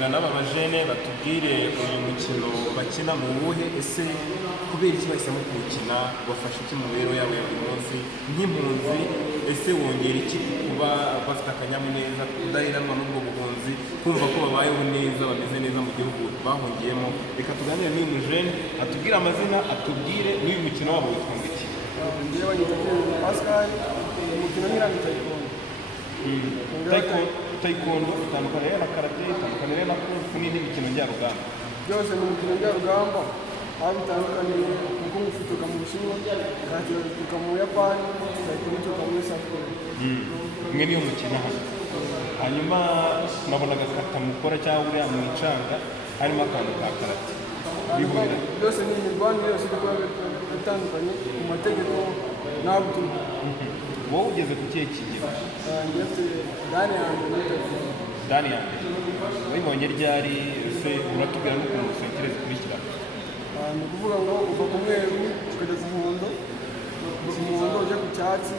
kuganira n'aba bajene batubwire uyu mukino bakina mu buhe, ese kubera iki bahisemo kuwukina, bafasha iki mu mibereho yabo ya buri munsi nk'impunzi, ese wongera iki kuba bafite akanyamuneza, kudaheranwa n'ubwo buhunzi, kumva ko babayeho neza, bameze neza mu gihugu bahungiyemo. Reka tuganire n'uyu mujene atubwire amazina, atubwire n'uyu mukino wabo witwa ngo iki. Njyewe nyita Pascal, umukino nyiranga Taekwondo itandukanye na karate, itandukanye na kung fu n'indi mikino njyarugamba. byose ni umukino njyarugamba, aho bitandukaniye kuko ufituka mu Bushinwa, karate ituruka mu Buyapani, taekwondo ituruka muri South Korea. Mwe niyo mukino hano. Hanyuma nabonaga kata mukora cyangwa uriya mu icanga harimo akantu ka karate. Byose ni imirwanire yose dukora bitandukanye mu mategeko ntabwo turi. Wowe ugeze ku kihe kigero? Ndetse Dani yanjye wabibonye ryari, se uratubwira n'ukuntu sentire zikurikirana? ni ukuvuga ngo uva ku mweru ukajya ku muhondo, ujya ku cyatsi,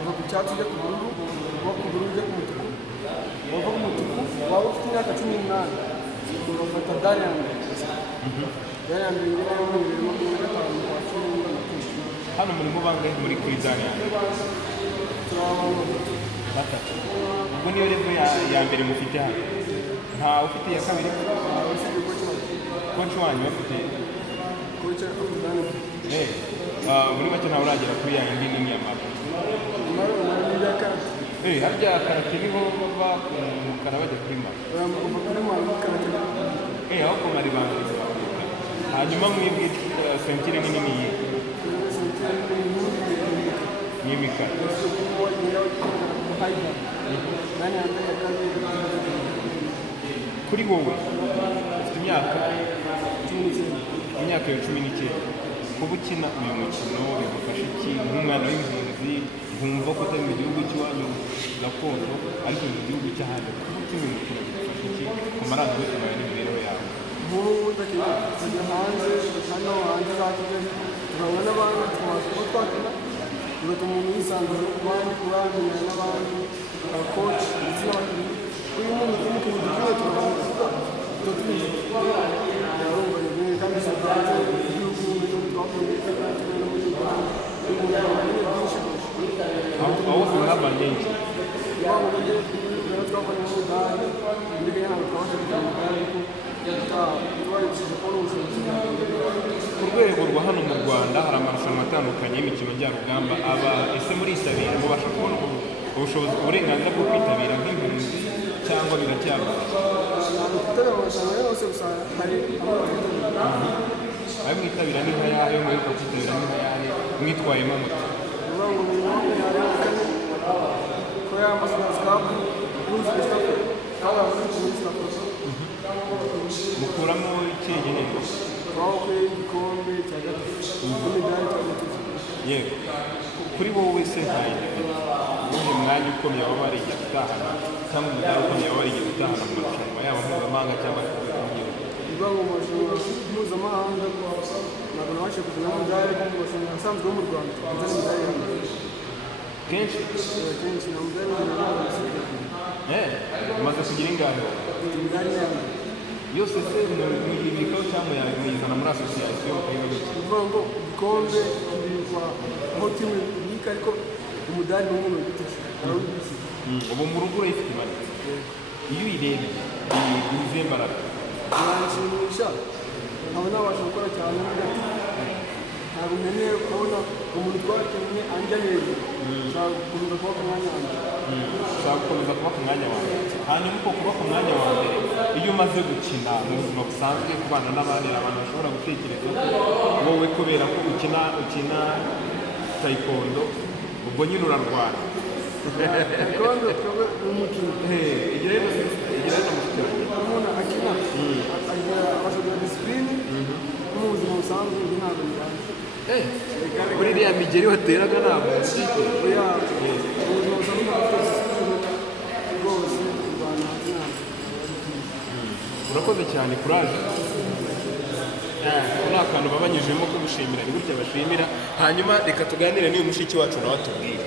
uva ku cyatsi ujya ku bururu, uva ku bururu ujya ku mutuku, wava ku mutuku waba ufite imyaka 18 urafata Dani yanjye. Dani yanjye ngira yo muri 2005 kwa 10. Hano muri bangahe muri kuri Dani yanjye? Batatu. Ubwo niyo revo ya mbere mufite hano? Nta ufite iya kabiri? Koci wanyu bafite? Muri make ntawe uragera kuri ya yindi nini ya mapa? Harya karate niho bava mu mukara bajya kuri mapa? Aho ku maribanza. Hanyuma mwebwe sentire nini ni iyihe? Ni imikara. Kuri wowe ufite imyaka ya 19, kuba ukina uyu mukino bigufasha iki nk'umwana w'impunzi, nkumva ko utari mu gihugu cy'iwanyu gakondo ariko mu gihugu cy'ahandi, kuba ukina uyu mukino bigufasha iki ku marangamutima yawe n'imibereho yawe? Nk'ubu kujya hanze, hano hanze za Kigali turabona n'abandi twakora twakina, bigatuma umuntu yisanzura ku bandi, kuramenya n'abandi, abakoci ndetse n'abakinnyi. Uyu muntu umukinnyi dukwiye turabona kuvuga tutumiza kandi bisabye igihugu n'igihugu twakunze aho ungaba nyinshi ku rwego rwa hano mu Rwanda hari amarushanwa atandukanye y'imikino njyarugamba. Ese muritabira mubasha kubona ubushobozi, uburenganzira bwo kwitabira nk'impunzi cyangwa biracyabura? ayo mwitabira ni nka yayo, mwibuka kwitabira ni nka yayo, mwitwayemo muto? mukuramo ikihe gihembo? Yego. Kuri wowe se uwuhe mwanya ukomeye waba warigiye gutahana cyangwa umudari ukomeye waba warigiye gutahana mu marushanwa yaba mpuzamahanga cyangwa ku rwego rw'igihugu? Biba mu marushanwa mpuzamahanga ntabwo nabashije kuzana umudari, kuko mu marushanwa asanzwe yo mu Rwanda nzana imidari yanjye kenshi na mudari umaze kugira ingahe? imidari yanjye yose se muyibikaho cyangwa muyizana muri asosiyasiyo ukayibaho? ni ukuvuga ngo igikombe kibikwa aho kimwe bibika, ariko umudari ni umuntu w'igiti cye arawubitse. ubu mu rugo urayifite imanitse, iyo uyirebye uyivuze imbaraga biranshimisha, nkaba nabasha gukora cyane, ntabwo nkeneye kubona umuntu twakinnye anjya hejuru, nshaka gukomeza kuba ku mwanya wanjye. ushaka gukomeza kuba ku mwanya wawe. Hanyuma uko kuba ku mwanya wa mbere, iyo umaze gukina mu buzima busanzwe kubana n'abandi, abantu bashobora gutekereza ko wowe kubera ko ukina taekwondo ubwo nyine urarwana. Taekwondo twebwe ni umukino. Igira rero mushiki wanjye, umuntu akina abasha kugira disipurine no mu buzima busanzwe, undi ntabwo bibanza. kuri iriya migeri wateraga ntabwo mu buzima busanzwe ntabwo rwose kurwana hanze ntabwo. urakoze cyane, kuraje. Ni akantu babanyujemo ko gushimira, ni gutya bashimira. Hanyuma reka tuganire n'uyu mushiki wacu nawe atubwire,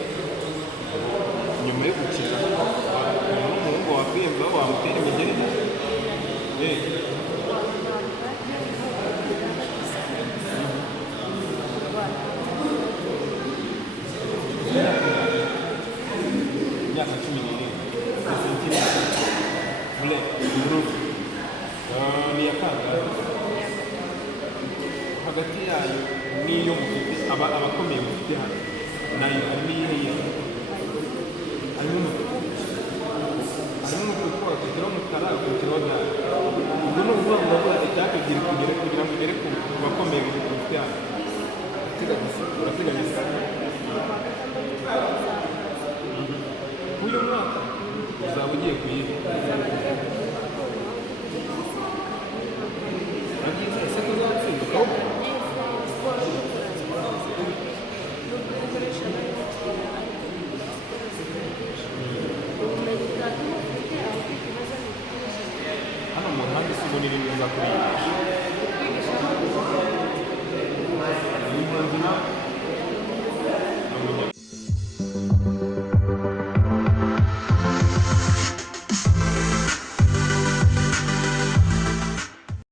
nyuma yo gukina n'umuhungu wakwiyemva wamutera imigeri? imyaka 11 Argentina Black Group ni yakangahe hagati yayo n'iyo mufite abakomeye mufite hano nayo niyo harimo umutuku hakageraho umukara hakageraho nayo ubwo ni ukuvuga ngo urabona etape ebyiri kugira ngo ugere ku bakomeye mufite hano urateganya se uyu mwaka uzaba ugiye kuyiga uragize ese ko uzatsinda ukabona hano mu ntambwe si munini mwiza kuri iyi